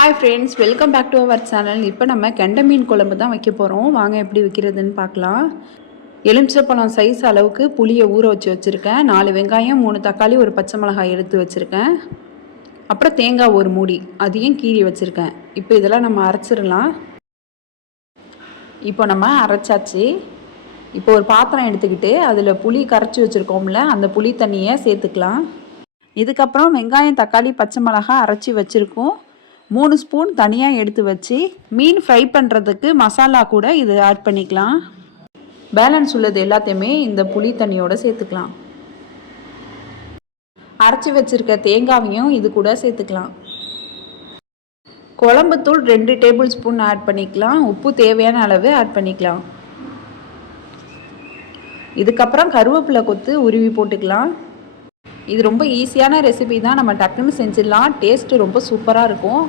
Hi friends, welcome back to our channel. இப்போ நம்ம கெண்டை மீன் குழம்பு தான் வைக்க போகிறோம். வாங்க எப்படி வைக்கிறதுன்னு பார்க்கலாம். எலுமிச்சைப்பழம் சைஸ் அளவுக்கு புளியை ஊற வச்சுருக்கேன். 4 வெங்காயம், 3 தக்காளி, ஒரு பச்சை மிளகாய் எடுத்து வச்சுருக்கேன். அப்புறம் தேங்காய் ஒரு மூடி, அதையும் கீறி வச்சுருக்கேன். இப்போ இதெல்லாம் நம்ம அரைச்சிடலாம். இப்போ நம்ம அரைச்சாச்சு. இப்போ ஒரு பாத்திரம் எடுத்துக்கிட்டு அதில் புளி கரைச்சி வச்சுருக்கோம்ல, அந்த புளி தண்ணியை சேர்த்துக்கலாம். இதுக்கப்புறம் வெங்காயம், தக்காளி, பச்சை மிளகாய் அரைச்சி வச்சுருக்கோம். 3 ஸ்பூன் தனியாக எடுத்து வச்சு மீன் ஃப்ரை பண்ணுறதுக்கு மசாலா கூட இது ஆட் பண்ணிக்கலாம். பேலன்ஸ் உள்ளது எல்லாத்தையுமே இந்த புளி தண்ணியோடு சேர்த்துக்கலாம். அரைச்சி வச்சுருக்க தேங்காவையும் இது கூட சேர்த்துக்கலாம். குழம்புத்தூள் 2 டேபிள் ஸ்பூன் ஆட் பண்ணிக்கலாம். உப்பு தேவையான அளவு ஆட் பண்ணிக்கலாம். இதுக்கப்புறம் கருவேப்பிலை கொத்து உருவி போட்டுக்கலாம். இது ரொம்ப ஈஸியான ரெசிபி தான், நம்ம டக்குன்னு செஞ்சிடலாம். டேஸ்ட்டு ரொம்ப சூப்பராக இருக்கும்.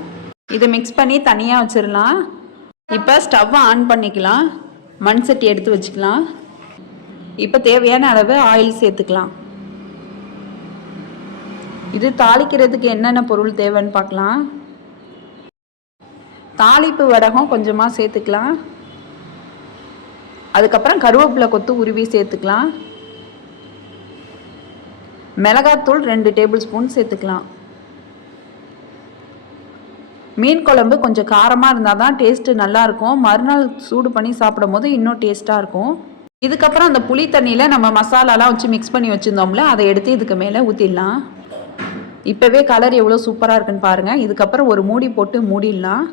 இதை மிக்ஸ் பண்ணி தனியாக வச்சிடலாம். இப்போ ஸ்டவ்வை ஆன் பண்ணிக்கலாம். மண் சட்டி எடுத்து வச்சுக்கலாம். இப்போ தேவையான அளவு ஆயில் சேர்த்துக்கலாம். இது தாளிக்கிறதுக்கு என்னென்ன பொருள் தேவைன்னு பார்க்கலாம். தாளிப்பு வடகம் கொஞ்சமாக சேர்த்துக்கலாம். அதுக்கப்புறம் கருவேப்பிலை கொத்து உருவி சேர்த்துக்கலாம். மிளகாத்தூள் 2 டேபிள் ஸ்பூன் சேர்த்துக்கலாம். மீன் குழம்பு கொஞ்சம் காரமாக இருந்தால் தான் டேஸ்ட்டு நல்லாயிருக்கும். மறுநாள் சூடு பண்ணி சாப்பிடும் போது இன்னும் டேஸ்ட்டாக இருக்கும். இதுக்கப்புறம் அந்த புளி தண்ணியில் நம்ம மசாலாலாம் வச்சு மிக்ஸ் பண்ணி வச்சுருந்தோம்ல, அதை எடுத்து இதுக்கு மேலே ஊற்றிடலாம். இப்போவே கலர் எவ்வளோ சூப்பராக இருக்குன்னு பாருங்கள். இதுக்கப்புறம் ஒரு மூடி போட்டு மூடிடலாம்.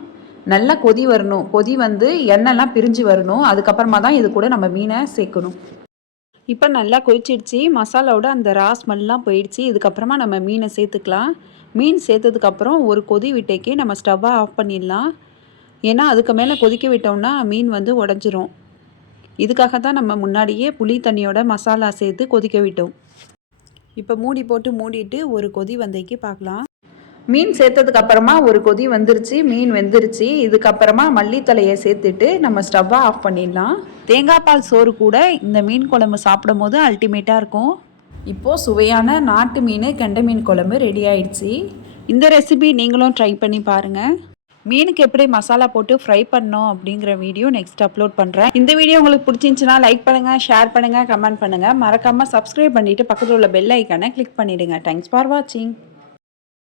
நல்லா கொதி வரணும். கொதி வந்து எண்ணெய்லாம் பிரிஞ்சு வரணும். அதுக்கப்புறமா தான் இது கூட நம்ம மீனை சேர்க்கணும். இப்போ நல்லா கொதிச்சிடுச்சு. மசாலாவோட அந்த ரா ஸ்மெல்லாம் போயிடுச்சு. இதுக்கப்புறமா நம்ம மீனை சேர்த்துக்கலாம். மீன் சேர்த்ததுக்கப்புறம் ஒரு கொதி விட்டைக்கு நம்ம ஸ்டவ்வை ஆஃப் பண்ணிடலாம். ஏன்னா அதுக்கு மேலே கொதிக்க விட்டோம்னா மீன் வந்து உடஞ்சிரும். இதுக்காக தான் நம்ம முன்னாடியே புளி தண்ணியோட மசாலா சேர்த்து கொதிக்க விட்டோம். இப்போ மூடி போட்டு மூடிட்டு ஒரு கொதி வந்தைக்கு பார்க்கலாம். மீன் சேர்த்ததுக்கப்புறமா ஒரு கொதி வந்துருச்சு. மீன் வெந்துருச்சு. இதுக்கப்புறமா மல்லித்தலையை சேர்த்துட்டு நம்ம ஸ்டவ்வை ஆஃப் பண்ணிடலாம். தேங்காய் பால் சோறு கூட இந்த மீன் குழம்பு சாப்பிடும் போது அல்டிமேட்டாக இருக்கும். இப்போது சுவையான நாட்டு மீன் கெண்டை மீன் குழம்பு ரெடி ஆயிடுச்சு. இந்த ரெசிபி நீங்களும் ட்ரை பண்ணி பாருங்கள். மீனுக்கு எப்படி மசாலா போட்டு ஃப்ரை பண்ணோம் அப்படிங்கிற வீடியோ நெக்ஸ்ட் அப்லோட் பண்ணுறேன். இந்த வீடியோ உங்களுக்கு பிடிச்சிருந்துச்சுன்னா லைக் பண்ணுங்கள், ஷேர் பண்ணுங்கள், கமெண்ட் பண்ணுங்கள். மறக்காமல் சப்ஸ்கிரைப் பண்ணிவிட்டு பக்கத்தில் உள்ள பெல் ஐக்கானை கிளிக் பண்ணிவிடுங்க. தேங்க்ஸ் ஃபார் வாட்சிங்.